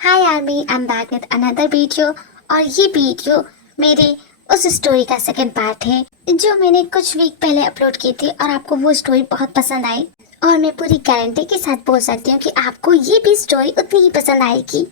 Hi army, I am back with another video. और ये video मेरे उस स्टोरी का सेकंड पार्ट है जो मैंने कुछ वीक पहले अपलोड की थी और आपको वो स्टोरी बहुत पसंद आई। और मैं पूरी गारंटी के साथ बोल सकती हूँ कि आपको ये भी स्टोरी उतनी ही पसंद आएगी।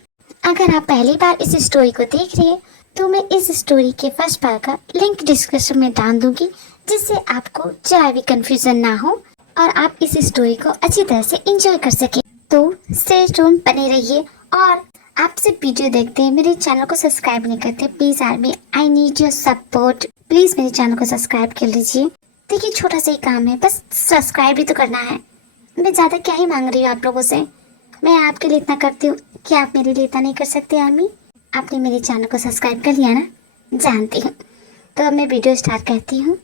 अगर आप पहली बार इस स्टोरी को देख रहे हैं तो मैं इस स्टोरी के फर्स्ट पार्ट का लिंक डिस्क्रिप्शन में डाल दूंगी, जिससे आपको जरा भी कंफ्यूजन ना हो और आप इस स्टोरी को अच्छी तरह से एंजॉय कर सके। तो स्टे ट्यून बने रहिए। और आपसे वीडियो देखते हैं मेरे चैनल को सब्सक्राइब नहीं करते, please army I need your support. Please मेरे चैनल को सब्सक्राइब कर लीजिए। देखिए छोटा सा ही काम है, बस सब्सक्राइब ही तो करना है। मैं ज्यादा क्या ही मांग रही हूँ आप लोगों से। मैं आपके लिए इतना करती हूँ कि आप मेरे लिए इतना नहीं कर सकते आर्मी। आपने मेरे चैनल को सब्सक्राइब कर लिया ना, जानती हूँ। तो अब मैं वीडियो स्टार्ट करती हूँ।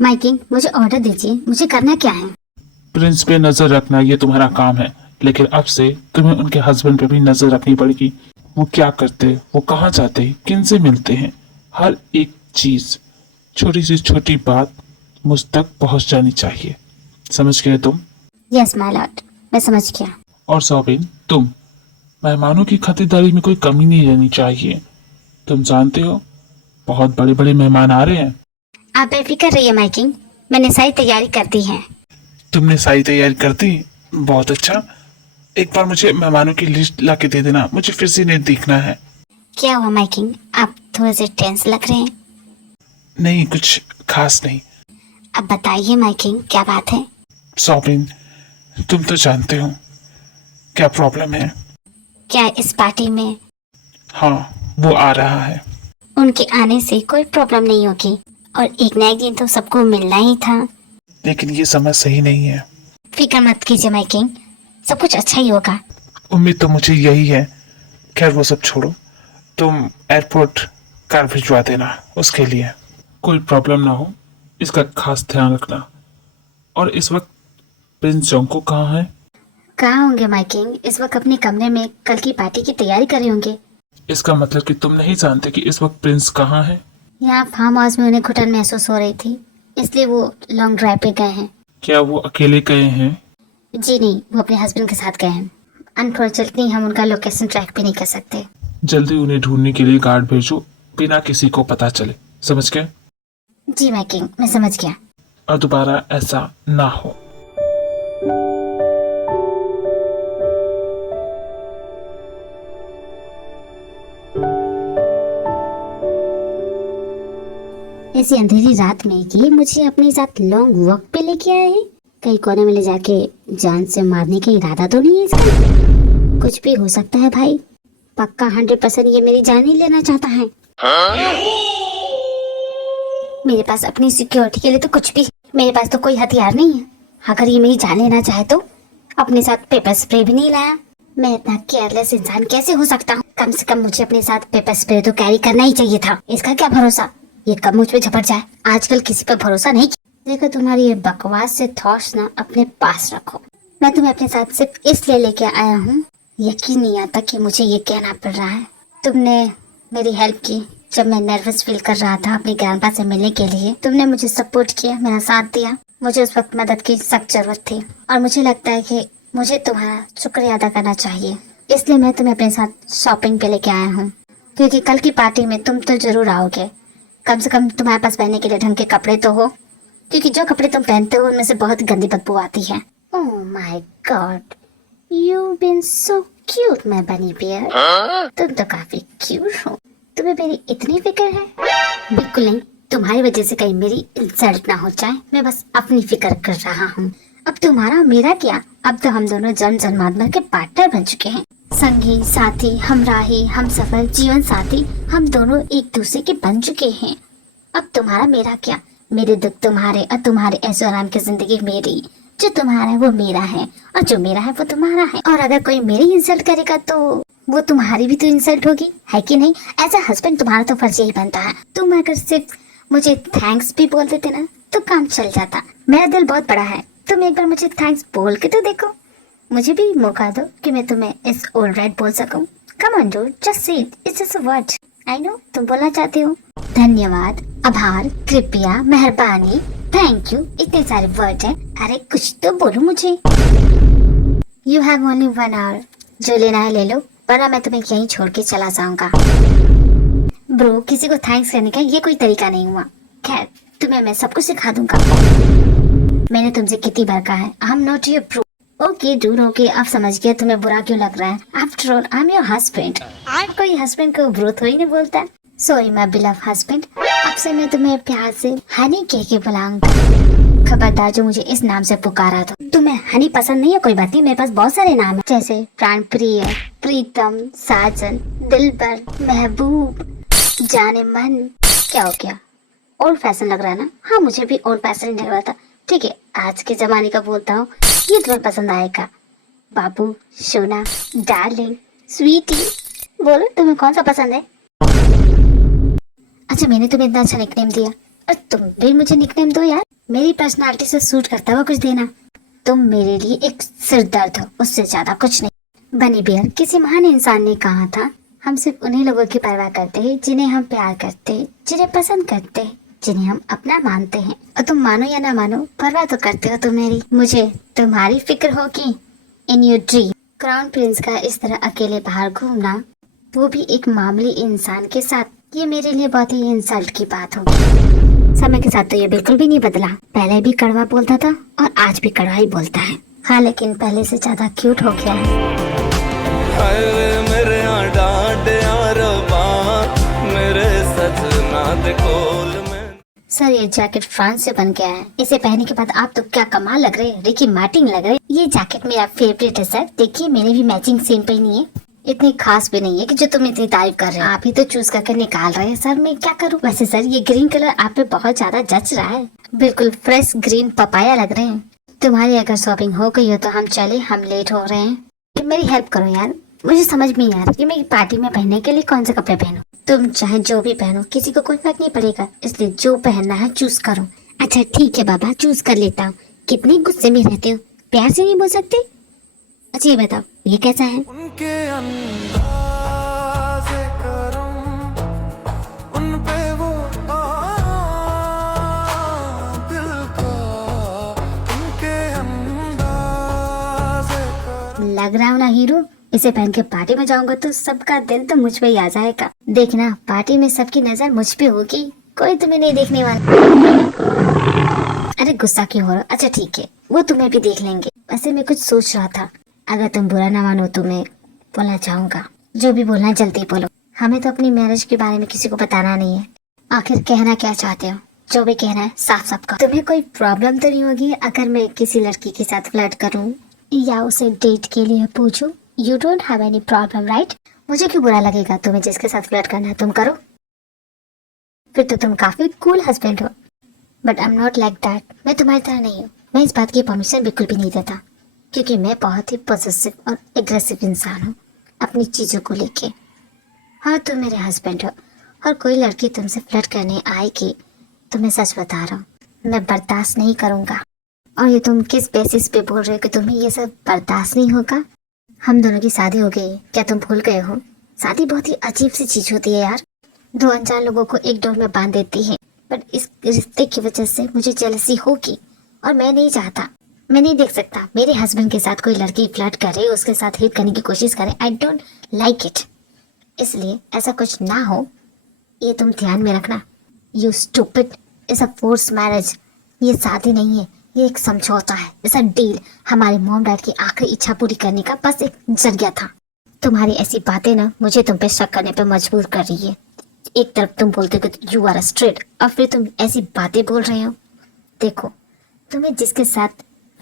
माइकिंग, मुझे ऑर्डर दीजिए, मुझे करना क्या है? प्रिंस पे नजर रखना ये तुम्हारा काम है, लेकिन अब से तुम्हें उनके हस्बैंड पे भी नजर रखनी पड़ेगी। वो क्या करते, वो कहाँ जाते, किन से मिलते हैं, हर एक चीज, छोटी से छोटी बात मुझ तक पहुंच जानी चाहिए। समझ गए तुम? यस माय लॉर्ड, मैं समझ गया। और सौबिन, तुम मेहमानों की खातिरदारी में कोई कमी नहीं रहनी चाहिए। तुम जानते हो बहुत बड़े बड़े मेहमान आ रहे हैं। आप बेफिक्र रहिए माइकिंग, मैंने सारी तैयारी कर दी है। तुमने सारी तैयारी कर दी? बहुत अच्छा। एक बार मुझे मेहमानों की लिस्ट ला के दे देना, मुझे फिर से नहीं देखना है। क्या हुआ माइकिंग, आप थोड़े से टेंस लग रहे हैं? नहीं, कुछ खास नहीं। अब बताइए माइकिंग, क्या बात है? सौबिन, तुम तो जानते हो क्या प्रॉब्लम है। क्या इस पार्टी में हाँ, वो आ रहा है। उनके आने से कोई प्रॉब्लम नहीं होगी, और एक ना एक दिन तो सबको मिलना ही था। लेकिन ये समय सही नहीं है। फिक्र मत कीजिए माइकिंग, सब कुछ अच्छा ही होगा। उम्मीद तो मुझे यही है। खैर वो सब छोड़ो, तुम एयरपोर्ट कार भिजवा देना उसके लिए। कोई प्रॉब्लम ना हो, इसका खास ध्यान रखना। और इस वक्त प्रिंस जोंको कहाँ है? कहाँ होंगे माइकिंग? इस वक्त अपने कमरे में कल की पार्टी की तैयारी कर रहे होंगे। इसका मतलब कि तुम नहीं जानते कि इस वक्त प्रिंस कहाँ है? यहाँ फार्म हाउस में उन्हें घुटन महसूस हो रही थी, इसलिए वो लॉन्ग ड्राइव पे गए हैं। क्या वो अकेले गए हैं? जी नहीं, वो अपने हस्बैंड के साथ गए हैं। अनफॉर्चुनेटली हम उनका लोकेशन ट्रैक भी नहीं कर सकते। जल्दी उन्हें ढूंढने के लिए गार्ड भेजो, बिना किसी को पता चले। समझ गए? जी माइकिंग, मैं समझ गया। और दोबारा ऐसा ना हो। ऐसी अंधेरी रात में ये मुझे अपने साथ लॉन्ग वॉक पे लेके आए हैं। कहीं कोने में ले जाके जान से मारने का इरादा तो नहीं है इसका? कुछ भी हो सकता है भाई। पक्का 100% ये मेरी जान ही लेना चाहता है। मेरे पास अपनी सिक्योरिटी के लिए तो कुछ भी, मेरे पास तो कोई हथियार नहीं है। अगर ये मेरी जान लेना चाहे तो अपने साथ पेपर स्प्रे भी नहीं लाया। मैं इतना केयरलेस इंसान कैसे हो सकता हूँ? कम से कम मुझे अपने साथ पेपर स्प्रे तो कैरी करना ही चाहिए था। इसका क्या भरोसा, ये कब मुझ पे झपट जाए। आजकल किसी पर भरोसा नहीं। देखो तुम्हारी ये बकवास से थॉट्स ना अपने पास रखो। मैं तुम्हें अपने साथ सिर्फ इसलिए लेके आया हूँ, यकीन नहीं आता कि मुझे ये कहना पड़ रहा है। तुमने मेरी हेल्प की जब मैं नर्वस फील कर रहा था अपनी ग्रैंडपा से मिलने के लिए। तुमने मुझे सपोर्ट किया, मेरा साथ दिया। मुझे उस वक्त मदद की सख्त जरूरत थी और मुझे लगता है कि मुझे तुम्हारा शुक्रिया अदा करना चाहिए। इसलिए मैं तुम्हें अपने साथ शॉपिंग पे लेके आया हूँ, क्योंकि कल की पार्टी में तुम तो जरूर आओगे। कम से कम तुम्हारे पास पहनने के लिए ढंग के कपड़े तो हो, क्योंकि जो कपड़े तुम पहनते हो उनमें से बहुत गंदी बदबू आती है। Oh my God, you been so cute my bunny bear. तुम तो काफी क्यूट हो। तुम्हें मेरी इतनी फिक्र है? बिल्कुल नहीं, तुम्हारी वजह से कहीं मेरी इंसल्ट ना हो जाए। मैं बस अपनी फिक्र कर रहा हूँ। अब तुम्हारा मेरा क्या, अब तो हम दोनों जन्म जन्मांतर के पार्टनर बन चुके हैं। संगी साथी, हमराही, हम सफर, जीवन साथी, हम दोनों एक दूसरे के बन चुके हैं। अब तुम्हारा मेरा क्या, मेरे दुख तुम्हारे और तुम्हारे ऐशो आराम की जिंदगी मेरी। जो तुम्हारा है वो मेरा है और जो मेरा है वो तुम्हारा है। और अगर कोई मेरी इंसल्ट करेगा तो वो तुम्हारी भी तो इंसल्ट होगी, है कि नहीं? एज अ हस्बैंड तुम्हारा तो फर्ज यही बनता है। तुम अगर सिर्फ मुझे थैंक्स भी बोल देते ना तो काम चल जाता। मेरा दिल बहुत बड़ा है, तुम एक बार मुझे थैंक्स बोल के तो देखो। मुझे भी मौका दो कि मैं तुम्हें इस ऑलराइट बोल सकूं। Come on dude, just say it, it's just a word. I know तुम बोलना चाहते हो। धन्यवाद, आभार, कृपया, मेहरबानी, थैंक यू, इतने सारे वर्ड हैं। अरे कुछ तो बोलो मुझे। You have only 1 hour. जो लेना है ले लो, वरना मैं तुम्हें यहीं छोड़ के चला जाऊंगा। ब्रो, किसी को थैंक्स करने का ये कोई तरीका नहीं हुआ। खैर, तुम्हें मैं सब कुछ सिखा दूंगा। मैंने तुमसे कितनी बार कहा है, I am not your bro. Okay dude, okay, अब समझ गया तुम्हें बुरा क्यों लग रहा है। After all I am your husband. कोई हस्बैंड को ब्रो थोड़ी नहीं बोलता। सॉरी माय बिलव हस्बैंड, अब से मैं तुम्हें प्यार से हनी कह के बुलाऊंगा। खबरदार जो मुझे इस नाम से पुकारा तो। तुम्हें हनी पसंद नहीं है, कोई बात नहीं, मेरे पास बहुत सारे नाम है, जैसे प्राण प्रिय, प्रीतम, साजन, दिलबर, महबूब, जाने मन। क्या हो गया, ओल्ड फैशन लग रहा है ना? हाँ, मुझे भी ओल्ड फैशन लग रहा था। ठीक है, आज के जमाने का बोलता हूँ, ये तुम्हें पसंद आएगा। बाबू, सोना, डार्लिंग, स्वीटी, बोलो तुम्हें कौन सा पसंद है? अच्छा, मैंने तुम्हें इतना अच्छा निकनेम दिया और तुम भी मुझे निकनेम दो यार। मेरी पर्सनालिटी से सूट करता हुआ कुछ देना। तुम मेरे लिए एक सिरदर्द हो, उससे ज्यादा कुछ नहीं। बनी बियर, किसी महान इंसान ने कहा था, हम सिर्फ उन्हीं लोगों की परवाह करते हैं जिन्हें हम प्यार करते हैं, जिन्हें पसंद करते हैं, जिन्हें हम अपना मानते हैं। और तुम मानो या ना मानो, परवाह तो करते हो तुम मेरी। मुझे तुम्हारी फिक्र होगी in your dream. Crown Prince का इस तरह अकेले बाहर घूमना, वो भी एक मामूली इंसान के साथ, ये मेरे लिए बहुत ही इंसल्ट की बात होगी। समय के साथ तो ये बिल्कुल भी नहीं बदला। पहले भी कड़वा बोलता था और आज भी कड़वा ही बोलता है। हाँ, लेकिन पहले से ज्यादा क्यूट हो गया है। मेरे डांट यार मेरे सजना दे कोल में। सर, ये जैकेट फ्रांस से बन के आया है। इसे पहनने के बाद आप तो क्या कमाल लग रहे हैं, रिकी मार्टिन लग रहे हैं। ये जैकेट मेरा फेवरेट है सर। देखिए, मैंने भी मैचिंग सेम पहनी है। इतनी खास भी नहीं है कि जो तुम इतनी तारीफ कर रहे हो। आप ही तो चूज करके निकाल रहे हैं सर, मैं क्या करूं। वैसे सर, ये ग्रीन कलर आप पे बहुत ज्यादा जच रहा है। बिल्कुल फ्रेश ग्रीन पपाया लग रहे हैं। तुम्हारी अगर शॉपिंग हो गई हो तो हम चले, हम लेट हो रहे हैं। मेरी हेल्प करो यार, मुझे समझ में नहीं आ रहा कि मैं पार्टी में पहनने के लिए कौन से कपड़े पहनूं। तुम चाहे जो भी पहनो, किसी को कोई फर्क नहीं पड़ेगा, इसलिए जो पहनना है चूज करो। अच्छा ठीक है बाबा, चूज कर लेता हूँ। कितने गुस्से में रहते हो, प्यार से नहीं बोल सकते? अच्छा ये बताओ, ये कैसा है? उनके अंदाज़े करम, उन पे वो दिल का, उनके अंदाज़े करम। लग रहा हूँ ना हीरो, इसे पहन के पार्टी में जाऊंगा तो सबका दिल तो मुझ पे ही आ जाएगा। देखना, पार्टी में सबकी नजर मुझ पे होगी, कोई तुम्हें नहीं देखने वाला। अरे गुस्सा क्यों हो रहा? अच्छा ठीक है, वो तुम्हें भी देख लेंगे। वैसे मैं कुछ सोच रहा था, अगर तुम बुरा ना मानो तो मैं बोलना चाहूंगा। जो भी बोलना है जल्दी बोलो। हमें तो अपनी मैरिज के बारे में किसी को बताना नहीं है। आखिर कहना क्या चाहते हो? जो भी कहना है साफ साफ कहो। तुम्हें कोई प्रॉब्लम तो नहीं होगी अगर मैं किसी लड़की के साथ फ्लर्ट करूं या उसे डेट के लिए पूछूं? You don't have any problem right? मुझे क्यों बुरा लगेगा? तुम्हें जिसके साथ फ्लर्ट करना है तुम करो, फिर तो तुम काफी कूल हस्बैंड हो। But I am not like that. मैं तुम्हारी तरह नहीं हूँ। मैं इस बात की परमिशन बिल्कुल भी नहीं देता, क्योंकि मैं बहुत ही पॉजिटिव और एग्रेसिव इंसान हूँ अपनी चीजों को लेके। हाँ, तुम मेरे हस्बैंड हो और कोई लड़की तुमसे फ्लर्ट करने आएगी तो मैं सच बता रहा हूँ, मैं बर्दाश्त नहीं करूँगा। और ये तुम किस बेसिस पे बोल रहे हो कि तुम्हें ये सब बर्दाश्त नहीं होगा? हम दोनों की शादी हो गई, क्या तुम भूल गए हो? शादी बहुत ही अजीब सी चीज होती है यार, दो अनजान लोगों को एक डोर में बांध देती है। बट इस रिश्ते की वजह से मुझे जेलसी होगी और मैं नहीं चाहता। मैं नहीं देख सकता मेरे हस्बैंड के साथ कोई लड़की फ्लर्ट करे, उसके साथ हिट करने की कोशिश करे। I don't like it. इसलिए ऐसा कुछ ना हो, ये तुम ध्यान में रखना। You stupid, it's a force marriage. ये शादी नहीं है, ये एक समझौता है, इट्स अ डील। हमारे मॉम डैड की आखिरी इच्छा पूरी करने का बस एक जरिया था। तुम्हारी ऐसी बातें ना मुझे तुम पे शक करने पे मजबूर कर रही है। एक तरफ तुम बोलते हो कि यू आर स्ट्रेट और फिर तुम ऐसी बातें बोल रहे हो। देखो, तुम्हें जिसके साथ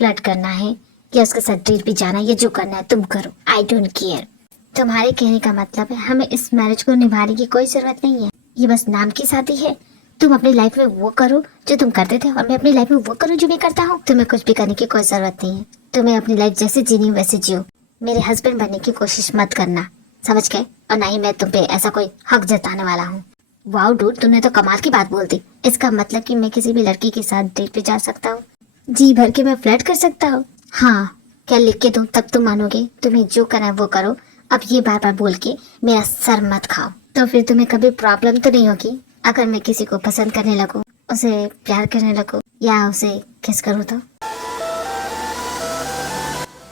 फ्लर्ट करना है या उसके साथ डेट भी जाना है या जो करना है तुम करो, आई डोंट केयर। तुम्हारे कहने का मतलब है हमें इस मैरिज को निभाने की कोई जरूरत नहीं है, ये बस नाम की शादी है। तुम अपनी लाइफ में वो करो जो तुम करते थे और मैं अपनी लाइफ में वो करूँ जो मैं करता हूँ। तुम्हें कुछ भी करने की कोई जरूरत नहीं है। तुम्हें अपनी लाइफ जैसे जीनी वैसे जियो। मेरे हस्बैंड बनने की कोशिश मत करना, समझ गए? और ना ही मैं तुम पे ऐसा कोई हक जताने वाला हूँ। वाओ डूड, तुमने तो कमाल की बात बोल दी। इसका मतलब कि मैं किसी भी लड़की के साथ डेट पे जा सकता हूँ, जी भर के मैं फ्लर्ट कर सकता हूँ। हाँ, क्या लिख के दूं तब तुम मानोगे? तुम्हें जो करना है वो करो। अब ये बार बार बोल के मेरा सर मत खाओ। तो फिर तुम्हें कभी प्रॉब्लम तो नहीं होगी अगर मैं किसी को पसंद करने लगूं, उसे प्यार करने लगूं या उसे किस करूं तो?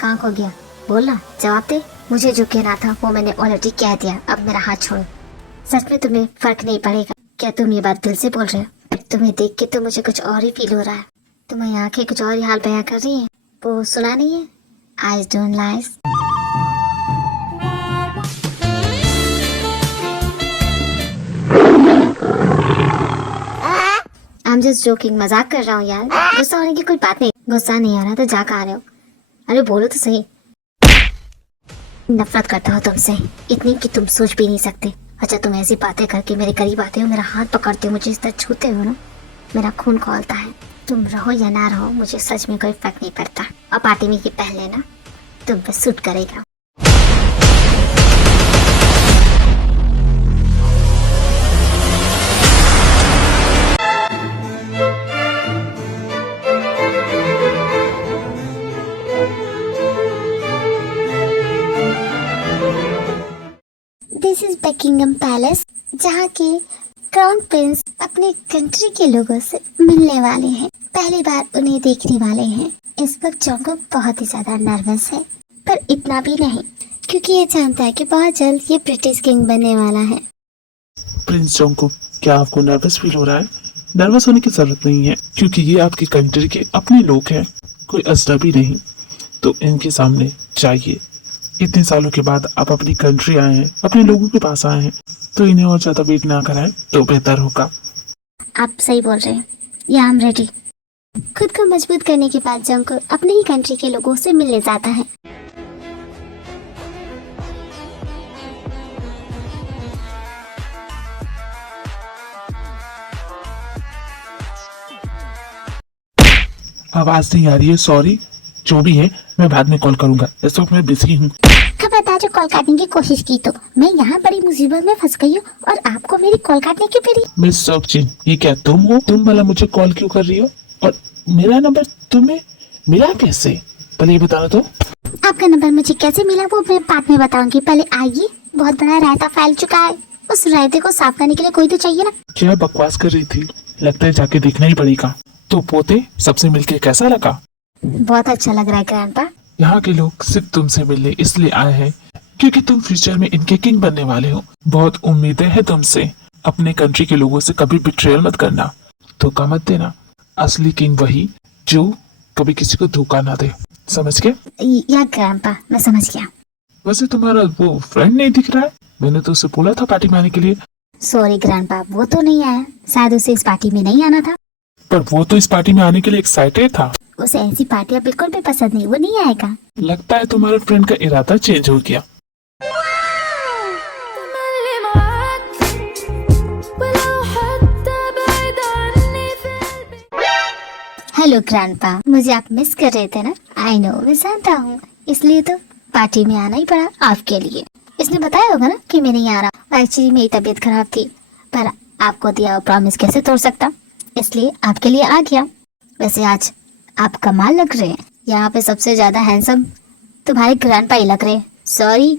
कहाँ खो गया? बोलना, जवाब दे। मुझे जो कहना था वो मैंने ऑलरेडी कह दिया, अब मेरा हाथ छोड़ो। सच में तुम्हें फर्क नहीं पड़ेगा? क्या तुम ये बात दिल से बोल रहे हो? तुम्हें देख के तो मुझे कुछ और ही फील हो रहा है। तुम्हारी आंखें कुछ और ही हाल बयां कर रही हैं। वो सुना नहीं है? Eyes don't lie. I'm just joking, मजाक कर रहा हूँ यार। गुस्सा होने की कोई बात नहीं। गुस्सा नहीं आ रहा तो जा कहाँ रहे हो? अरे बोलो तो सही। नफरत करता हो तुमसे इतनी कि तुम सोच भी नहीं सकते। अच्छा, तुम ऐसी बातें करके मेरे करीब आते हो, मेरा हाथ पकड़ते हो, मुझे इस तरह छूते हो ना, मेरा खून खौलता है। तुम रहो या ना रहो मुझे सच में कोई फर्क नहीं पड़ता। और पार्टी में के पहले ना तुम पे सूट करेगा। दिस इज बकिंगम पैलेस, जहाँ के क्राउन प्रिंस अपने कंट्री के लोगों से मिलने वाले हैं, पहली बार उन्हें देखने वाले हैं। इस वक्त जोंगकुक बहुत ही ज्यादा नर्वस है, पर इतना भी नहीं, क्योंकि ये जानता है कि बहुत जल्द ये ब्रिटिश किंग बनने वाला है। प्रिंस जोंगकुक, क्या आपको नर्वस फील हो रहा है? नर्वस होने की जरूरत नहीं है, क्योंकि ये आपकी कंट्री के अपने लोग हैं, कोई अजनबी नहीं। तो इनके सामने चाहिए। इतने सालों के बाद आप अपनी कंट्री आए हैं, अपने लोगों के पास आए हैं, तो इन्हें और ज्यादा वेट ना कराएं तो बेहतर होगा। आप सही बोल रहे हैं, या आई एम रेडी। खुद को मजबूत करने के बाद जोंगकुक अपने ही कंट्री के लोगों से मिलने जाता है। आवाज नहीं आ रही है, सॉरी। जो भी है मैं बाद में कॉल करूंगा, इस वक्त मैं बिजी हूँ। खबरदार जो कॉल काटने की कोशिश की तो मैं यहाँ बड़ी मुसीबत में फंस गई हूँ और आपको मेरी कॉल काटने की पड़ी। मिस सोकचिन, ये क्या तुम हो? तुम वाला मुझे कॉल क्यों कर रही हो? और मेरा नंबर तुम्हें मिला कैसे? पहले ये बताना तो। आपका नंबर मुझे कैसे मिला वो मैं बाद में बताऊंगी। पहले आइए, बहुत बड़ा रायता फैल चुका है, उस रायते को साफ करने के लिए कोई तो चाहिए ना। क्या बकवास कर रही थी? लगता है जाके देखना ही पड़ेगा। तो पोते, सबसे मिलके कैसा लगा? बहुत अच्छा लग रहा है ग्रैंडपा। यहाँ के लोग सिर्फ तुमसे मिलने इसलिए आए हैं क्योंकि तुम फ्यूचर में इनके किंग बनने वाले हो। बहुत उम्मीदें हैं तुमसे। अपने कंट्री के लोगों से कभी बिट्रेयल मत करना, धोखा मत देना। असली किंग वही जो कभी किसी को धोखा ना दे, समझ गए? या ग्रैंडपा, मैं समझ गया। वैसे तुम्हारा वो फ्रेंड नहीं दिख रहा है? मैंने तो उसे बोला था पार्टी में आने के लिए। सॉरी ग्रैंडपा, वो तो नहीं आया, शायद उसे इस पार्टी में नहीं आना था। पर वो तो इस पार्टी में आने के लिए एक्साइटेड था। उसे ऐसी पार्टियां बिल्कुल भी पसंद नहीं, वो नहीं आएगा। लगता है तुम्हारे फ्रेंड का इरादा चेंज हो गया। हेलो ग्रैंडपा, मुझे आप मिस कर रहे थे ना? आई नो, मैं जानता हूँ, इसलिए तो पार्टी में आना ही पड़ा आपके लिए। इसने बताया होगा ना कि मैं नहीं आ रहा। एक्चुअली मेरी तबीयत खराब थी, पर आपको दिया हुआ प्रॉमिस कैसे तोड़ सकता, इसलिए आपके लिए आ गया। वैसे आज आप कमाल लग रहे हैं। यहाँ पे सबसे ज्यादा हैंडसम तुम्हारे ग्रैंडपा ही लग रहे हैं। सॉरी,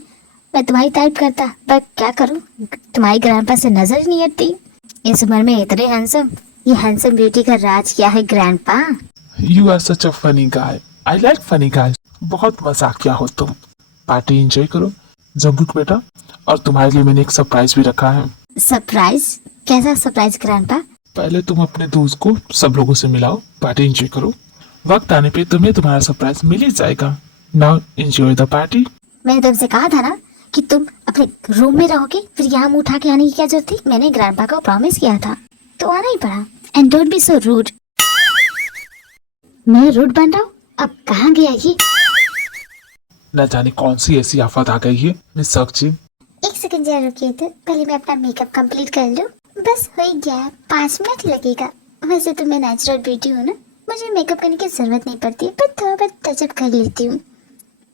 मैं तुम्हारी तारीफ करता, पर क्या करूँ, तुम्हारी ग्रैंडपा से नजर ही नहीं हटती। इस उम्र में इतने हैंडसम, ये हैंडसम ब्यूटी का राज क्या है grandpa? You are such a funny guy. I like funny guys. बहुत मजाकिया हो तुम। पार्टी एंजॉय करो जोंगकुक बेटा, और तुम्हारे लिए मैंने एक सरप्राइज भी रखा है। सरप्राइज? कैसा सरप्राइज ग्रैंडपा? पहले तुम अपने दोस्त को सब लोगों से मिलाओ, पार्टी एंजॉय करो। वक्त आने पे तुम्हें तुम्हारा सरप्राइज मिल ही जाएगा। Now enjoy the party. मैंने तुमसे कहा था ना कि तुम अपने रूम में रहोगे, फिर यहाँ मुंह उठा के आने की क्या जरूरत थी? मैंने ग्रैंडपा को प्रॉमिस किया था, तो आना ही पड़ा। And don't be so rude. मैं रूड बन रहा हूँ? अब कहाँ गया ये? न जाने कौन सी ऐसी आफत आ गई है। मिस सोकचिन, एक सेकंड जरा रुकिए, तो पहले मैं अपना मेकअप कंप्लीट कर लूँ। बस हो ही गया, 5 मिनट लगेगा। वैसे तो मैं नेचुरल ब्यूटी हूँ ना, मुझे मेकअप करने की जरूरत नहीं पड़ती, पर थोड़ा बहुत टचअप कर लेती हूँ।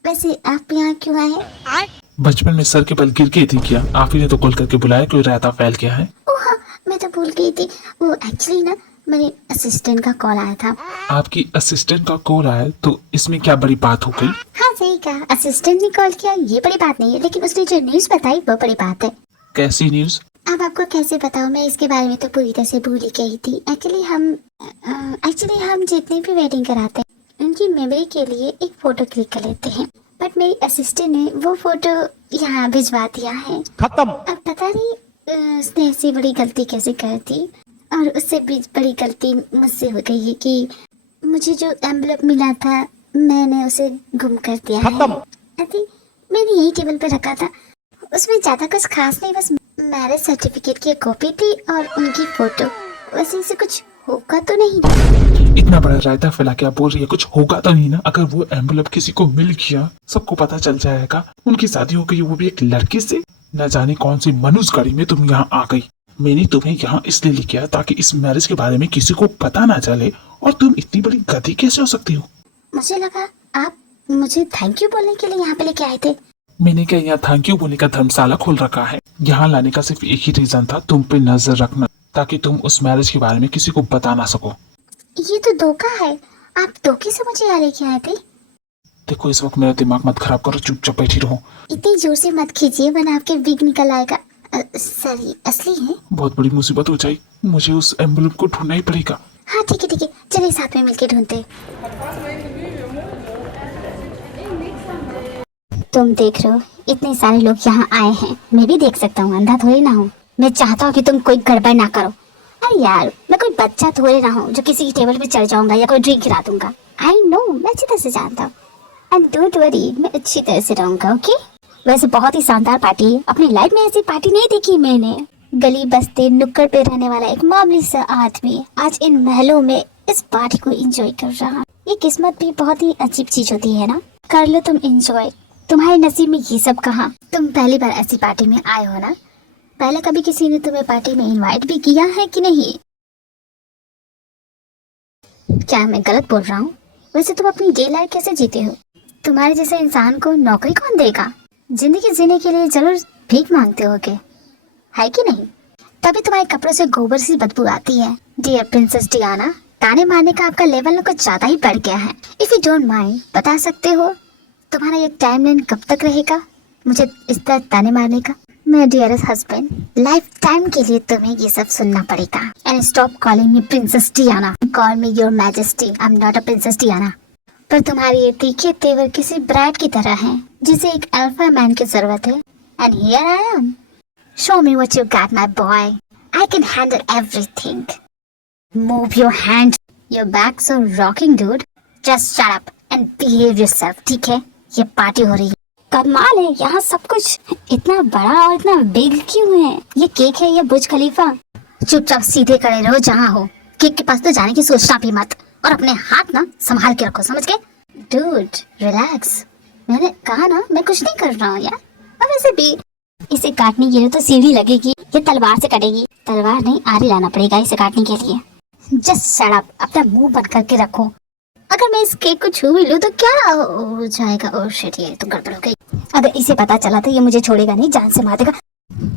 वैसे आप यहाँ क्यों आए हैं? बचपन में सर के बल गिर गई थी क्या? आप ही ने तो कॉल करके बुलाया, कोई रायता फैल गया है। ओह हाँ, मैं तो भूल गई थी। वो एक्चुअली ना मेरे असिस्टेंट का कॉल आया था। आपकी असिस्टेंट का कॉल आया तो इसमें क्या बड़ी बात हो गई? हाँ सही कहा, असिस्टेंट ने कॉल किया ये बड़ी बात नहीं है, लेकिन उसने जो न्यूज़ बताई वो बड़ी बात है। कैसी न्यूज़? अब आपको कैसे बताऊं, मैं इसके बारे में तो पूरी तरह से भूल ही गई थी। एक्चुअली हम जितने भी वेडिंग कराते हैं उनकी मेमोरी के लिए एक फोटो क्लिक कर लेते हैं, बट मेरी असिस्टेंट ने वो फोटो यहाँ भिजवा दिया है। खत्म। अब पता नहीं उसने ऐसी बड़ी गलती कैसे कर दी, और उससे भी बड़ी गलती मुझसे हो गई है कि मुझे जो एम्बलप मिला था मैंने उसे गुम कर दिया है। अभी मैंने यही टेबल पे रखा था, उसमें ज्यादा कुछ खास नहीं, बस मैरिज सर्टिफिकेट की कॉपी थी और उनकी फोटो। वैसे इसे कुछ होगा तो नहीं ना? इतना बड़ा रायता फैला के आप बोल रही है कुछ होगा तो नहीं ना? अगर वो एम्बुलेंस किसी को मिल गया सबको पता चल जाएगा उनकी शादी हो गई, वो भी एक लड़के से। न जाने कौन सी मनुष्य गाड़ी में तुम यहाँ आ गई। मैंने तुम्हें यहाँ इसलिए लिखा है ताकि इस मैरिज के बारे में किसी को पता ना चले, और तुम इतनी बड़ी गधी कैसे हो सकती हो? मुझे लगा आप मुझे थैंक यू बोलने के लिए यहाँ पे लेके आए थे। मैंने क्या यहाँ थैंक यू बोलने का धर्मशाला खोल रखा है? यहाँ लाने का सिर्फ एक ही रीजन था, तुम पे नजर रखना, ताकि तुम उस मैरिज के बारे में किसी को बता ना सको। ये तो धोखा है, आप धोखे से मुझे यहाँ लेके आए थे। देखो इस वक्त मेरा दिमाग मत खराब करो, चुपचाप बैठी रहो। इतनी जोर से मत खींचिए वरना आपके विग निकल आएगा। सॉरी, असली है। बहुत बड़ी मुसीबत हो जाए, मुझे उस एम्बुलेंस को ढूंढना ही पड़ेगा। हाँ ठीक है, चलिए साथ में मिलके ढूंढते। तुम देख रहे हो इतने सारे लोग यहाँ आए हैं, मैं भी देख सकता हूँ, अंधा थोड़ी ना हूँ। मैं चाहता हूँ कि तुम कोई गड़बड़ ना करो। अरे यार मैं कोई बच्चा थोड़ी ना हूँ जो किसी की टेबल पे चढ़ जाऊंगा या कोई ड्रिंक गिरा दूंगा। आई नो, मैं अच्छी तरह से जानता हूँ, एंड डोंट वरी, मैं अच्छी तरह से रहूंगा। ओके? वैसे बहुत ही शानदार पार्टी है, अपनी लाइफ में ऐसी पार्टी नहीं देखी मैंने। गली बस्ती नुक्कड़ पे रहने वाला एक मामूली सा आदमी आज इन महलों में इस पार्टी को एंजॉय कर रहा। ये किस्मत भी बहुत ही अजीब चीज होती है ना। कर लो तुम एंजॉय, तुम्हारे नसीब में ये सब कहाँ। तुम पहली बार ऐसी पार्टी में आए हो ना? पहले कभी किसी ने तुम्हें पार्टी में इनवाइट भी किया है कि नहीं? क्या मैं गलत बोल रहा हूँ? वैसे तुम अपनी डे लाइफ कैसे जीते हो? तुम्हारे जैसे इंसान को नौकरी कौन देगा? जिंदगी जीने के लिए जरूर भीख मांगते होगे, है कि नहीं? तभी तुम्हारे कपड़ों से गोबर सी बदबू आती है। डियर प्रिंसेस डियाना, ताने मारने का आपका लेवल कुछ ज्यादा ही बढ़ गया है। इफ यू डोंट माइंड, बता सकते हो तुम्हारा ये टाइमलाइन कब तक रहेगा मुझे इस तरह ताने मारने का? मेरे डियरेस्ट हस्बैंड, लाइफ टाइम के लिए तुम्हें ये सब सुनना पड़ेगा। And stop calling me princess Diana, call me your majesty. I am not a princess Diana. पर तुम्हारे ये तीखे तेवर किसी ब्राइड की तरह हैं, जिसे एक अल्फा मैन की जरूरत है। And here I am. Show me what you got my boy, I can handle everything. Move your hand, your back so rocking dude. Just shut up and behave yourself, ठीक है? ये party हो रही है। कमाल है, यहाँ सब कुछ इतना बड़ा और इतना बिग क्यों है? ये केक है या बुर्ज खलीफा? चुपचाप सीधे खड़े रहो जहाँ हो। केक के पास तो जाने की सोचना भी मत, और अपने हाथ ना संभाल के रखो, समझ गए? डूड रिलैक्स, मैंने कहा ना मैं कुछ नहीं कर रहा हूँ यार। और वैसे भी इसे काटने के लिए तो सीढ़ी लगेगी, ये तलवार से कटेगी। तलवार नहीं, आरी लाना पड़ेगा इसे काटने के लिए। जस्ट शट अप, अपना मुंह बंद करके रखो। अगर मैं इस केक को छू भी लूं तो क्या हो जाएगा? ओह शिट, ये तो गड़बड़ हो गई। अगर इसे पता चला तो ये मुझे छोड़ेगा नहीं, जान से मार देगा।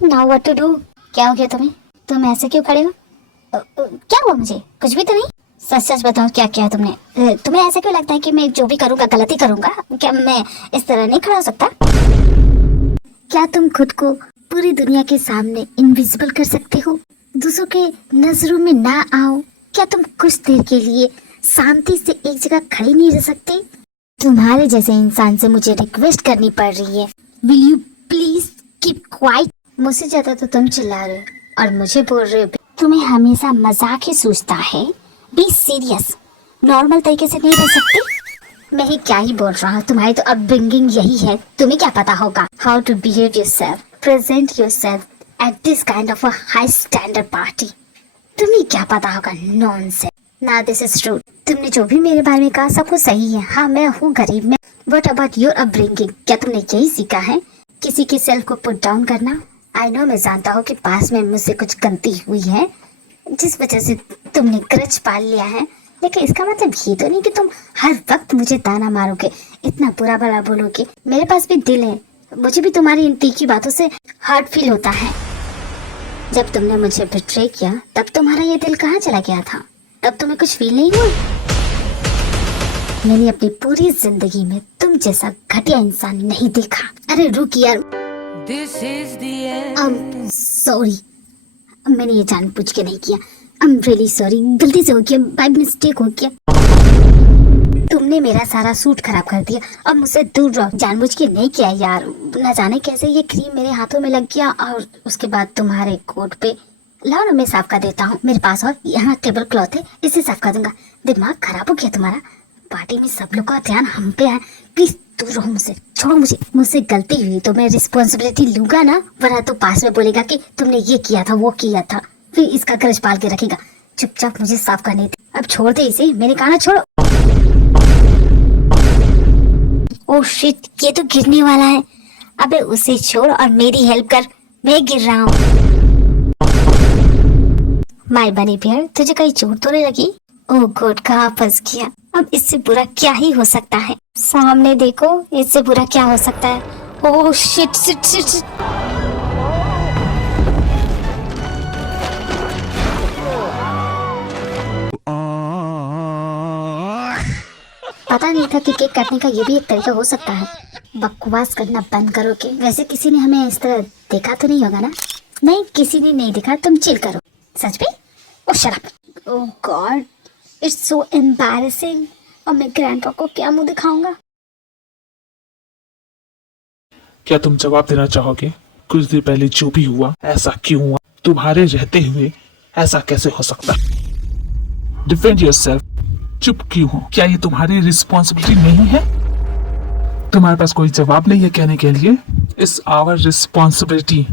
Now what to do? क्या हो गया तुम्हें? तुम ऐसे क्यों खड़े हो? क्या हुआ? मुझे कुछ भी तो नहीं। सच सच बताओ क्या किया तुमने? तुम्हें ऐसा क्यों लगता है कि मैं जो भी करूंगा गलती करूंगा? क्या मैं इस तरह नहीं खड़ा हो सकता? क्या तुम खुद को पूरी दुनिया के सामने इनविजिबल कर सकते हो? दूसरों के नजरों में ना आओ? क्या तुम कुछ देर के लिए शांति से एक जगह खड़ी नहीं रह सकते? तुम्हारे जैसे इंसान से मुझे रिक्वेस्ट करनी पड़ रही है, will you please keep quiet? मुझसे ज्यादा तो तुम चिल्ला रहे हो और मुझे बोल रहे हो। तुम्हें हमेशा मजाक ही सूझता है। बी सीरियस, नॉर्मल तरीके से नहीं रह सकते? मैं ही क्या ही बोल रहा हूँ, तुम्हारी तो अपब्रिंगिंग यही है। तुम्हें क्या पता होगा how to behave yourself, present yourself at this kind of a high standard party? तुम्हें क्या पता होगा? नॉनसेंस। ना दिस इज ट्रू। तुमने जो भी मेरे बारे में कहा सब कुछ सही है। हाँ मैं हूँ गरीब में। What about your upbringing? क्या तुमने यही सीखा है किसी की सेल्फ को पुट डाउन करना? आई नो, मैं जानता हूँ कि पास में मुझसे कुछ गलती हुई है जिस वजह से तुमने ग्रज पाल लिया है, लेकिन इसका मतलब ये तो नहीं कि तुम हर वक्त मुझे ताना मारोगे, इतना बुरा भला बोलोगे। मेरे पास भी दिल है, मुझे भी तुम्हारी इन तीखी बातों से हर्ट फील होता है। जब तुमने मुझे बिट्रे किया तब तुम्हारा ये दिल कहाँ चला गया था? तब तुम्हें कुछ फील नहीं हुआ? मैंने अपनी पूरी जिंदगी में तुम जैसा घटिया इंसान नहीं देखा। अरे रुक यार, This is the end. Sorry, मैंने ये जानबूझ के नहीं किया। I'm really sorry, गलती से हो गया, बाय मिस्टेक हो गया। तुमने मेरा सारा सूट खराब कर दिया, अब मुझसे दूर रहो। जानबूझ के नहीं किया यार, न जाने कैसे ये क्रीम मेरे हाथों में लग गया और उसके बाद तुम्हारे कोट पे। लाओ ना, मैं साफ कर देता हूँ। मेरे पास और यहाँ टेबल क्लॉथ है, इसे साफ कर दूंगा। दिमाग खराब हो गया तुम्हारा। पार्टी में सब लोग का ध्यान हम पे है। प्लीज दूर रहो मुझसे, छोड़ो मुझे। मुझसे गलती हुई तो मैं रिस्पॉन्सिबिलिटी लूंगा ना, वरना तो पास में बोलेगा कि तुमने ये किया था, वो किया था, फिर इसका ग्रज पाल के रखेगा। चुपचाप मुझे साफ करने दे। अब छोड़ दे इसे, मैंने कहा ना छोड़ो। ओह शिट, ये तो गिरने वाला है। अबे उसे छोड़ और मेरी हेल्प कर, मैं गिर रहा हूँ। माय बनी बियर, तुझे कहीं चोट तो नहीं लगी? ओह गॉड, कहाँ फंस गया। अब इससे बुरा क्या ही हो सकता है? सामने देखो, इससे बुरा क्या हो सकता है? Oh shit shit shit shit. पता नहीं था कि केक काटने का ये भी एक तरीका हो सकता है। बकवास करना बंद करो। के वैसे किसी ने हमें इस तरह देखा तो नहीं होगा ना? नहीं, किसी ने नहीं देखा, तुम चिल करो। सच में? Oh shut up. Oh god, it's so embarrassing. और मैं ग्रैंडपा को क्या मुंह दिखाऊंगा? क्या तुम जवाब देना चाहोगे? कुछ देर पहले जो भी हुआ, ऐसा क्यों हुआ? तुम्हारे रहते हुए ऐसा कैसे हो सकता? Defend yourself. चुप क्यों हो? क्या ये तुम्हारी रिस्पॉन्सिबिलिटी नहीं है? तुम्हारे पास कोई जवाब नहीं है कहने के लिए? It's our responsibility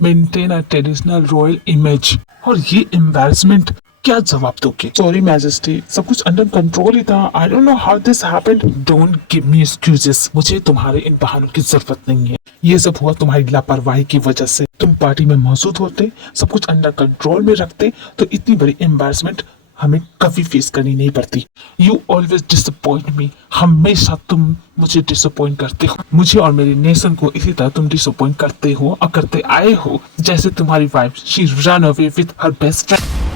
maintain a traditional royal image. और ये एम्बैरेसमेंट, क्या जवाब दोगे? सॉरी मैजेस्टी, सब कुछ अंडर कंट्रोल ही था। I don't know how this happened. Don't give me excuses. मुझे तुम्हारे इन बहानों की जरूरत नहीं है। ये सब हुआ तुम्हारी लापरवाही की वजह से। तुम पार्टी में मौजूद होते, सब कुछ अंडर कंट्रोल में रखते, तो इतनी बड़ी एम्बैरेसमेंट हमें कभी फेस करनी नहीं पड़ती। यू ऑलवेज डिसअपॉइंट मी। हमेशा तुम मुझे डिसअपॉइंट करते हो। मुझे और मेरे नेशन को इसी तरह तुम डिसअपॉइंट करते हो और करते आए हो। जैसे तुम्हारी wife, she run away with her best friend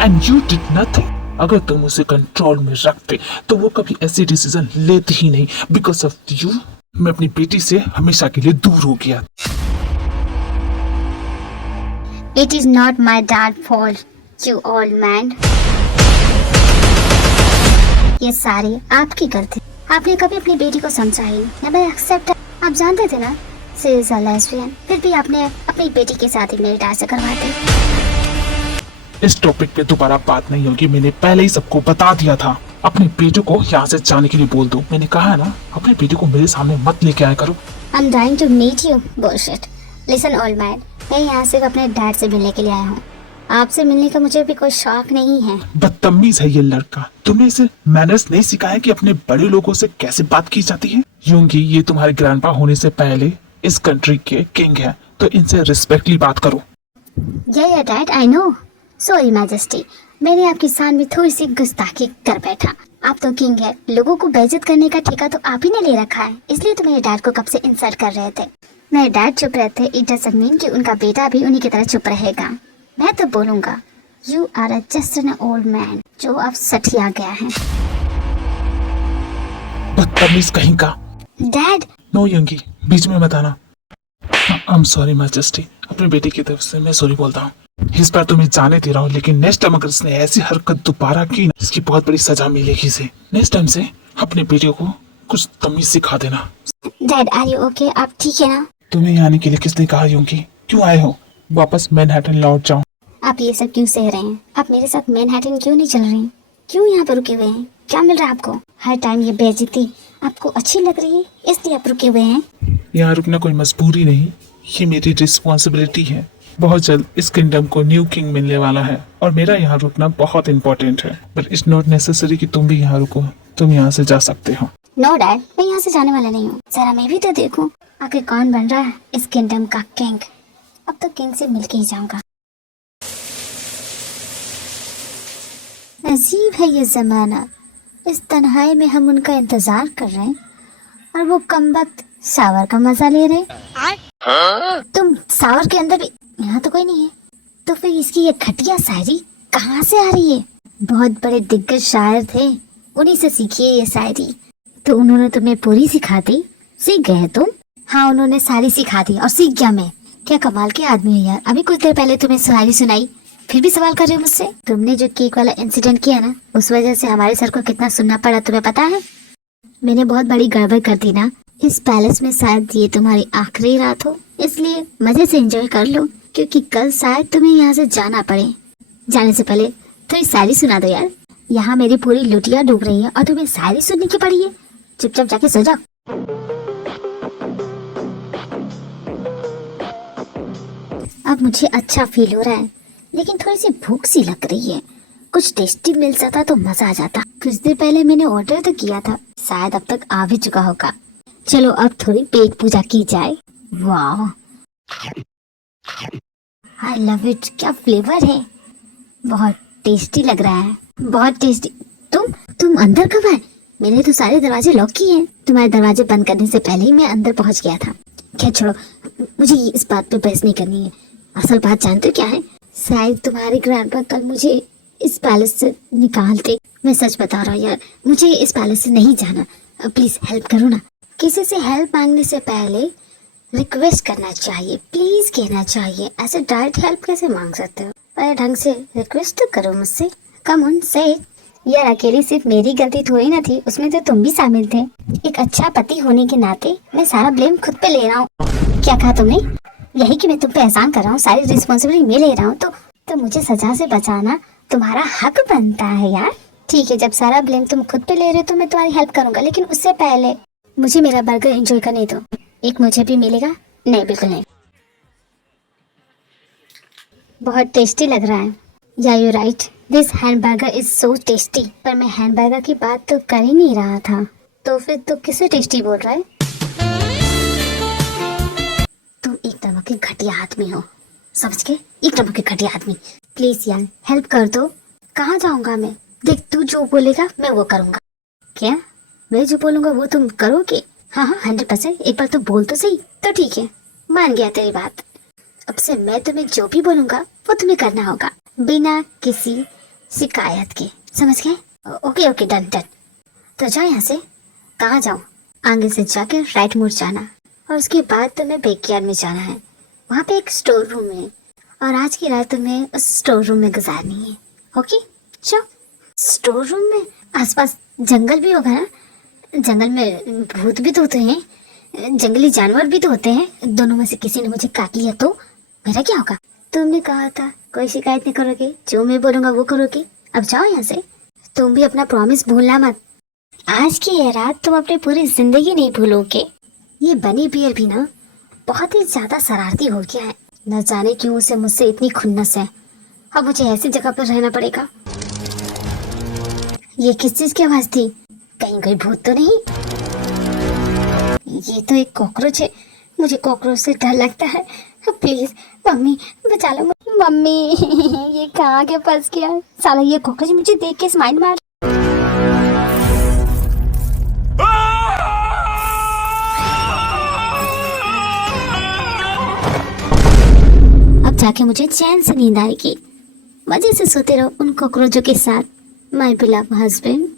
and you did nothing. अगर तुम उसे कंट्रोल में रखते तो वो कभी ऐसी डिसीजन लेती ही नहीं। बिकॉज ऑफ यू मैं अपनी बेटी से हमेशा के लिए दूर हो गया। It is not my dad's fault, you old man. ये सारी आपकी गलती। आपने कभी अपनी बेटी को समझा ही नहीं। मैं एक्सेप्ट, आप जानते थे ना she is a lesbian, फिर भी आपने अपनी बेटी के साथ ही मेरी डांस से करवा दी। इस टॉपिक पे दोबारा बात नहीं होगी। मैंने पहले ही सबको बता दिया था। अपने बेटे को यहाँ से जाने के लिए बोल दो। मैंने कहा है ना, अपने बेटे को मेरे सामने मत लेके आया करो। I'm trying to meet you. Bullshit. Listen, old man. मैं यहाँ सिर्फ अपने डैड से मिलने के लिए आया हूँ। आपसे मिलने का मुझे भी कोई शौक नहीं है। बदतमीज है ये लड़का। तुमने इसे मैनर्स नहीं सिखाया कि अपने बड़े लोगों से कैसे बात की जाती है? यूंगी ये तुम्हारे ग्रैंडपा होने से पहले इस कंट्री के किंग है, तो इनसे रिस्पेक्टली बात करो। या dad, I know. Sorry majesty, मैंने आपकी शान में थोड़ी सी गुस्ताखी कर बैठा। आप तो किंग है, लोगों को बेइज्जत करने का ठेका तो आप ही ने ले रखा है। इसलिए तो मेरे डैड को कब से इंसल्ट कर रहे थे। मेरे डैड चुप रहते, इट डजंट मीन कि उनका बेटा भी उन्हीं की तरह चुप रहेगा। मैं तो बोलूंगा, you are just an old man, जो अब सठिया गया है। बदतमीज कहीं का। डैड, नो यंगी, बीच में मत आना। आई एम सॉरी मैजेस्टी, अपनी बेटी की तरफ से मैं सॉरी बोलता हूँ। इस बार तो मैं जाने दे रहा हूँ, लेकिन नेक्स्ट टाइम अगर इसने ऐसी हरकत दोबारा की ना, इसकी बहुत बड़ी सजा मिलेगी इसे। नेक्स्ट टाइम से अपने बेटियों को कुछ तमीज सिखा देना। Dad are you okay? आप ठीक है ना? तुम्हें यहाँ आने के लिए किसने कहा यंगी? क्यों आए हो? वापस मैनहट्टन लौट जाओ। आप ये सब क्यों सह रहे हैं? आप मेरे साथ मैनहट्टन क्यों नहीं चल रहे हैं? क्यों यहाँ पर रुके हुए हैं? क्या मिल रहा है आपको? हर टाइम ये बेइज्जती आपको अच्छी लग रही है, इसलिए आप रुके हुए हैं? यहाँ रुकना कोई मजबूरी नहीं, ये मेरी रिस्पॉन्सिबिलिटी है। बहुत जल्द इस किंगडम को न्यू किंग मिलने वाला है और मेरा यहाँ रुकना बहुत इम्पोर्टेंट है। बट इट्स नॉट नेसेसरी कि तुम भी यहाँ रुको। तुम यहाँ से जा सकते हो। नो डैड, मैं यहाँ से जाने वाला नहीं हूँ। जरा मैं भी तो देखूं आखिर कौन बन रहा है इस किंगडम का किंग। अब तो किंग से मिलके ही जाऊंगा। अजीब है ये जमाना, इस तन्हाई में हम उनका इंतजार कर रहे हैं और वो कमबख्त शावर का मजा ले रहे हैं। तुम शावर के अंदर भी, यहाँ तो कोई नहीं है, तो फिर इसकी ये घटिया शायरी कहाँ से आ रही है? बहुत बड़े दिग्गज शायर थे, उन्हीं से सीखी है ये शायरी। तो उन्होंने तुम्हें पूरी सिखा दी? सीख गए तुम? हाँ, उन्होंने सारी सिखा दी और सीख गया मैं। क्या कमाल के आदमी है यार। अभी कुछ देर पहले तुम्हें शायरी सुनाई, फिर भी सवाल कर रहे हो मुझसे। तुमने जो केक वाला इंसिडेंट किया ना, उस वजह से हमारे सर को कितना सुनना पड़ा तुम्हें पता है? मैंने बहुत बड़ी गड़बड़ कर दी ना। इस पैलेस में शायद ये तुम्हारी आखिरी रात हो, इसलिए मजे से एंजॉय कर लो, क्योंकि कल शायद तुम्हें यहाँ से जाना पड़े। जाने से पहले थोड़ी शायरी सुना दो यार। यहाँ मेरी पूरी लुटिया डूब रही है और तुम्हें शायरी सुनने की पड़ी है। चुपचाप जाके सो जाओ। अब मुझे अच्छा फील हो रहा है, लेकिन थोड़ी सी भूख सी लग रही है। कुछ टेस्टी मिल जाता तो मजा आ जाता। कुछ देर पहले मैंने ऑर्डर तो किया था, शायद अब तक आ भी चुका होगा। चलो अब थोड़ी पेट पूजा की जाए। वाह, आई लव इट। क्या फ्लेवर है, बहुत टेस्टी लग रहा है, बहुत टेस्टी। तुम अंदर कब आए? मैंने तो सारे दरवाजे लॉक किए हैं। तुम्हारे दरवाजे बंद करने से पहले ही मैं अंदर पहुंच गया था। क्या छोड़ो, मुझे इस बात पे बहस नहीं करनी है। असल बात जानते हो क्या है? शायद तुम्हारे ग्रैंडपा कल मुझे इस पैलेस से निकालते। मैं सच बता रहा हूँ यार, मुझे इस पैलेस से नहीं जाना। प्लीज हेल्प करो ना। किसी से हेल्प मांगने से पहले रिक्वेस्ट करना चाहिए, प्लीज कहना चाहिए। ऐसे डायरेक्ट हेल्प कैसे मांग सकते हो? अरे ढंग से रिक्वेस्ट तो करो मुझसे। कम ऑन से यार, अकेली सिर्फ मेरी गलती थोड़ी ना थी, उसमें तो तुम भी शामिल थे। एक अच्छा पति होने के नाते मैं सारा ब्लेम खुद पे ले रहा हूँ। क्या कहा तुमने? यही कि मैं तुम पे एहसान कर रहा हूँ, सारी रिस्पॉन्सिबिलिटी मैं ले रहा हूँ। तो मुझे सजा से बचाना तुम्हारा हक बनता है यार। ठीक है, जब सारा ब्लेम तुम खुद पे ले रहे हो तो मैं तुम्हारी हेल्प करूंगा, लेकिन उससे पहले मुझे मेरा बर्गर एंजॉय करने दो। एक मुझे भी मिलेगा? नहीं, बिल्कुल नहीं। बहुत टेस्टी लग रहा है। या you right, this hamburger is so tasty. पर मैं हैमबर्गर की बात तो कर ही नहीं रहा था। तो फिर तो किसे टेस्टी बोल रहा है? तुम एक तरह के घटिया आदमी हो, समझ के? एक तरह के घटिया आदमी। प्लीज यार हेल्प कर दो। कहाँ जाऊंगा मैं? देख, तू जो बोलेगा मैं वो करूंगा। क्या? मैं जो बोलूंगा वो तुम करोगे? हाँ हाँ, 100%। एक बार तो बोल तो सही। तो ठीक है, मान गया तेरी बात। अब से मैं तुम्हें जो भी बोलूंगा वो तुम्हें करना होगा, बिना किसी शिकायत के, समझ गए? Okay okay, done done. तो जाओ यहाँ से। कहाँ जाऊँ? आगे से जाकर राइट मुड़ जाना, और उसके बाद तुम्हें बैकयार्ड में जाना है। वहाँ पे एक स्टोर रूम है, और आज की रात तुम्हें उस स्टोर रूम में गुजारनी है। ओके चलो। स्टोर रूम में आसपास जंगल भी होगा ना? जंगल में भूत भी तो होते हैं, जंगली जानवर भी तो होते हैं। दोनों में से किसी ने मुझे काट लिया तो मेरा क्या होगा? तुमने कहा था कोई शिकायत नहीं करोगे, जो मैं बोलूंगा वो करोगे। अब जाओ यहाँ से। तुम भी अपना प्रॉमिस भूलना मत। आज की ये रात तुम अपनी पूरी जिंदगी नहीं भूलोगे। ये बनी बियर भी ना बहुत ही ज्यादा शरारती हो गया है। न जाने क्यों उसे मुझसे इतनी खुन्नस है। अब मुझे ऐसी जगह पर रहना पड़ेगा। ये किस चीज की आवाज थी? कहीं कोई भूत तो नहीं? ये तो एक कॉकरोच है। मुझे कॉकरोच से डर लगता है। प्लीज मम्मी बचा लो मम्मी। ये कहाँ के फंस गया साला। ये कॉकरोच मुझे देख के स्माइल मार। अब जाके मुझे चैन से नींद आएगी। मजे से सोते रहो उन कॉकरोचों के साथ, माय बिलव हस्बैंड।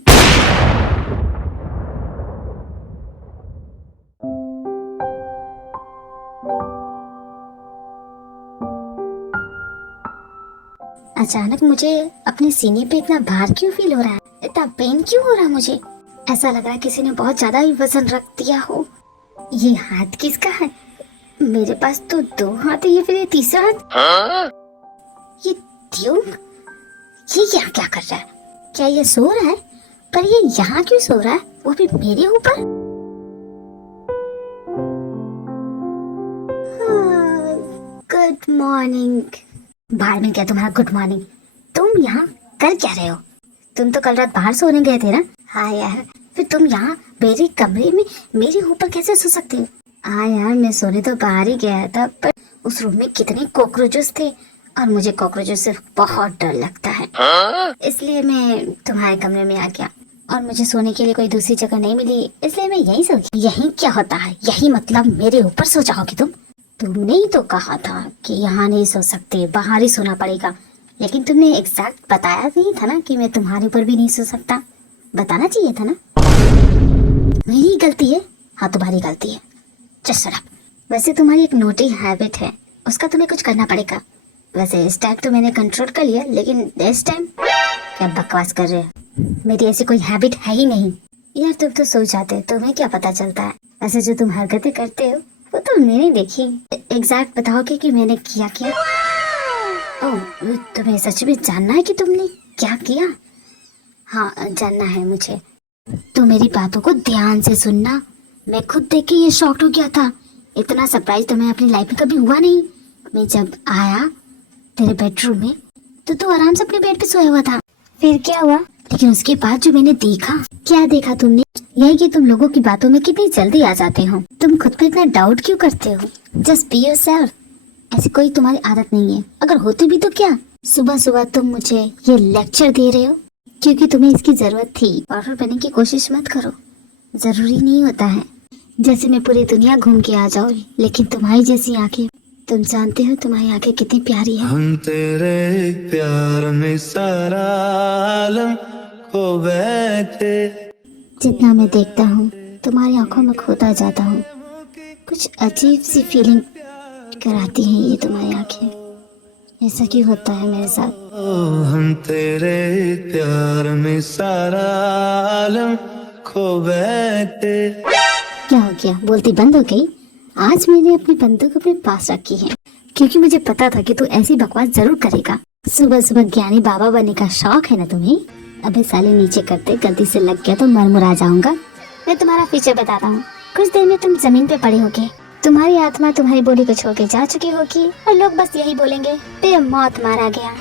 अचानक मुझे अपने सीने पे इतना भार क्यों फील हो रहा है? इतना पेन क्यों हो रहा है मुझे? ऐसा लग रहा है किसी ने बहुत ज्यादा ही वजन रख दिया हो। ये हाथ किसका है? मेरे पास तो 2 हाथ है, ये फिर ये तीसरा हाथ। ये ट्यूब, ये यहाँ क्या कर रहा है? क्या ये सो रहा है? पर ये यहाँ क्यों सो रहा है, वो भी मेरे ऊपर? Good morning. बाहर में क्या तुम्हारा गुड मॉर्निंग? तुम यहाँ कर क्या रहे हो? तुम तो कल रात बाहर सोने गए थे ना? हाँ यार, फिर तुम यहाँ मेरे कमरे में मेरे ऊपर कैसे सो सकते हो? हाँ यार, मैं सोने तो बाहर ही गया था, पर उस रूम में कितने कॉकरोचेस थे और मुझे कॉकरोचेस से बहुत डर लगता है। इसलिए मैं तुम्हारे कमरे में आ गया और मुझे सोने के लिए कोई दूसरी जगह नहीं मिली, इसलिए मैं यहीं सो गई। यहीं क्या होता है? यही मतलब मेरे ऊपर सो जाओगे तुम? तुमने ही तो कहा था कि यहाँ नहीं सो सकते, बाहर ही सोना पड़ेगा। लेकिन तुमने एग्जैक्ट बताया नहीं था ना कि मैं तुम्हारे ऊपर भी नहीं सो सकता। बताना चाहिए था ना। मेरी गलती है। हाँ, तुम्हारी गलती है। Just shut up. वैसे तुम्हारी एक नोटी हैबिट है, उसका तुम्हें कुछ करना पड़ेगा। वैसे इस टाइम तो मैंने कंट्रोल कर लिया, लेकिन इस टाइम क्या बकवास कर रहे हो। मेरी ऐसी कोई हैबिट है ही नहीं। यार तुम तो सो जाते, तुम्हें क्या पता चलता है। वैसे जो तुम हरकतें करते हो वो तो मैंने देखी। एग्जैक्ट बताओगे कि मैंने किया क्या? ओह, तुम्हें सच में जानना है कि तुमने क्या किया? हाँ, जानना है मुझे। तो मेरी बातों को ध्यान से सुनना। मैं खुद देख के ये शॉक्ड हो गया था। इतना सरप्राइज तो मैं अपनी लाइफ में कभी हुआ नहीं। मैं जब आया तेरे बेडरूम में तो तू आराम से अपने बेड पे सोया हुआ था। फिर क्या हुआ? लेकिन उसके बाद जो मैंने देखा। क्या देखा तुमने? यही कि तुम लोगों की बातों में कितनी जल्दी आ जाते हो। तुम खुद पे इतना डाउट क्यों करते हो? Just be yourself. ऐसी कोई तुम्हारी आदत नहीं है। अगर होती भी तो क्या? सुबह सुबह तुम मुझे ये लेक्चर दे रहे हो क्योंकि तुम्हें इसकी जरूरत थी। और फिर बनने की कोशिश मत करो। जरूरी नहीं होता है जैसे मैं पूरी दुनिया घूम के आ जाऊँ, लेकिन तुम्हारी जैसी आंखें, तुम जानते हो तुम्हारी आंखें कितनी प्यारी है। हम तेरे प्यार में सारा आलम खो बैठे। जितना मैं देखता हूँ तुम्हारी आंखों में खोता जाता हूँ। कुछ अजीब सी फीलिंग कराती हैं ये तुम्हारी आंखें। ऐसा क्यों होता है मेरे साथ? हम तेरे प्यार में सारा आलम खो बैठे। क्या हो गया? बोलती बंद हो गई? आज मैंने अपनी बंदूक अपने पास रखी है क्योंकि मुझे पता था कि तू ऐसी बकवास जरूर करेगा। सुबह सुबह ज्ञानी बाबा बनने का शौक है ना तुम्हें? अबे साले, नीचे करते गलती से लग गया तो मरमुरा जाऊंगा। मैं तुम्हारा फीचर बताता हूँ। कुछ देर में तुम जमीन पे पड़े होगे। तुम्हारी आत्मा तुम्हारी बॉडी को छोड़ के जा चुकी होगी और लोग बस यही बोलेंगे, बे मौत मारा गया।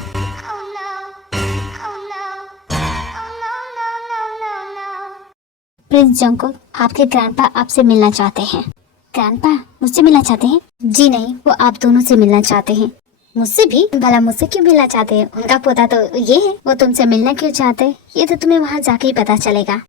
प्रिंस जंगकुक, आपके ग्रैंडपा आपसे मिलना चाहते हैं। ग्रैंडपा मुझसे मिलना चाहते हैं? जी नहीं, वो आप दोनों से मिलना चाहते हैं। मुझसे भी? भला मुझसे क्यों मिलना चाहते हैं? उनका पोता तो ये है। वो तुमसे मिलना क्यों चाहते हैं ये तो तुम्हें वहाँ जाके ही पता चलेगा।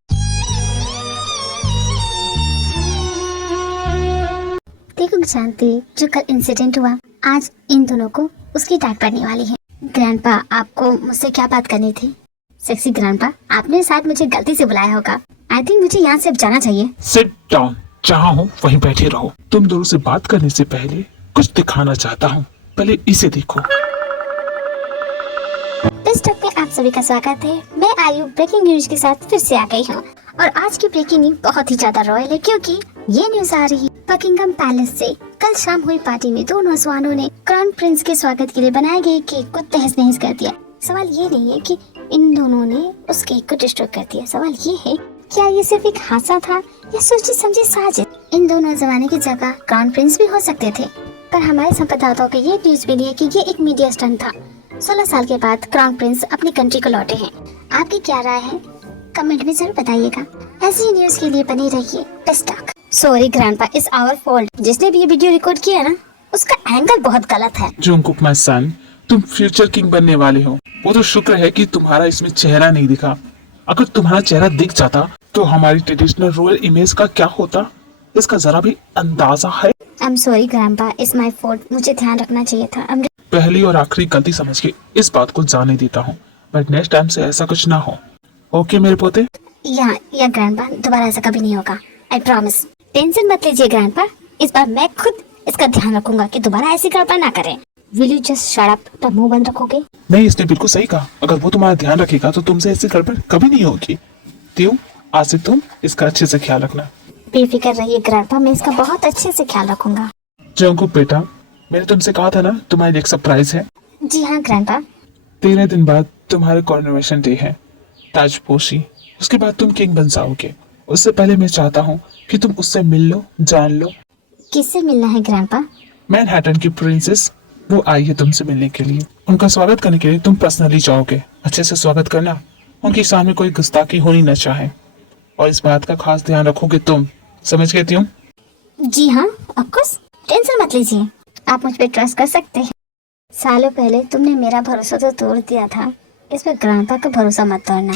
देखो शांति, जो कल इंसिडेंट हुआ, आज इन दोनों को उसकी डांट पड़ने वाली है। ग्रैंडपा, आपको मुझसे क्या बात करनी थी? सेक्सी ग्रैंडपा, आपने शायद मुझे गलती से बुलाया होगा। आई थिंक मुझे यहाँ से अब जाना चाहिए। Sit down. जहाँ हो वहीं बैठे रहो। तुम दोनों से बात करने से पहले कुछ दिखाना चाहता हूँ। पहले इसे देखो। इस टॉक में आप सभी का स्वागत है। मैं आयु ब्रेकिंग न्यूज के साथ फिर से आ गई हूँ और आज की ब्रेकिंग न्यूज बहुत ही ज्यादा रॉयल है क्योंकि ये न्यूज आ रही है बकिंगम पैलेस से। कल शाम हुई पार्टी में दो नौजवानों ने क्राउन प्रिंस के स्वागत के लिए बनाए गए केक को तहस नहस कर दिया। सवाल ये नहीं है कि इन दोनों ने उस केक को डिस्ट्रॉय कर दिया। सवाल ये है, क्या ये सिर्फ एक हादसा था या सोची समझी साजिश? इन दोनों जमाने की जगह क्राउन प्रिंस भी हो सकते थे, पर हमारे संवाददाताओं को ये न्यूज मिली है कि ये एक मीडिया स्टंट था। 16 साल के बाद क्राउन प्रिंस अपनी कंट्री को लौटे हैं। आपकी क्या राय है? कमेंट में जरूर बताइएगा। ऐसी ही न्यूज के लिए बनी रहिए। Best luck. Sorry grandpa, it's our fault. जिसने भी ये वीडियो रिकॉर्ड किया ना, उसका एंगल बहुत गलत है। जंगकुक माय सन, तुम फ्यूचर किंग बनने वाले हो। वो तो शुक्र है कि तुम्हारा इसमें चेहरा नहीं दिखा। अगर तुम्हारा चेहरा दिख जाता तो हमारी ट्रेडिशनल रॉयल इमेज का क्या होता, इसका जरा भी अंदाजा है? I am sorry grandpa, it's my fault. मुझे ध्यान रखना चाहिए था। पहली और आखिरी गलती समझ के इस बात को जाने देता हूँ, बट नेक्स्ट टाइम से ऐसा कुछ ना हो। ओके मेरे पोते? या ग्रैंडपा, दोबारा ऐसा कभी नहीं होगा। I promise. टेंशन मत लीजिए ग्रैंडपा, इस बार मैं खुद इसका ध्यान रखूंगा कि दोबारा ऐसी गड़बड़ ना करें। Will you just shut up? तो मुंह बंद रखोगे? नहीं, इसने बिल्कुल सही कहा। अगर वो तुम्हारा ध्यान रखेगा तो तुमसे ऐसी गड़बड़ कभी नहीं होगी। त्यों आज से तुम इसका अच्छे से ख्याल रखना। बेफिक्र रहिए ग्रैंडपा, मैं इसका बहुत अच्छे से ख्याल रखूंगा। जंगकुक बेटा, मैंने तुमसे कहा था ना तुम्हारे लिए एक सरप्राइज है। जी हाँ ग्रैंडपा। 13 दिन बाद तुम्हारा कॉर्नोवेशन डे है, ताजपोशी। उसके बाद तुम किंग बन जाओगे। उससे पहले मैं चाहता हूँ कि तुम उससे मिल लो, जान लो। किससे मिलना है ग्रैंडपा? मैनहट्टन की प्रिंसेस, वो आई है तुमसे मिलने के लिए। उनका स्वागत करने के लिए तुम पर्सनली जाओगे। अच्छे से स्वागत करना, उनके सामने कोई गुस्ताखी होनी न चाहे, और इस बात का खास ध्यान रखोगे तुम। समझ गए तुम? जी हाँ, ऑफ कोर्स। टेंशन मत लीजिए, आप मुझ पे ट्रस्ट कर सकते हैं। सालों पहले तुमने मेरा भरोसा तो तोड़ दिया था, इस पर ग्रैंडपा का भरोसा मत तोड़ना।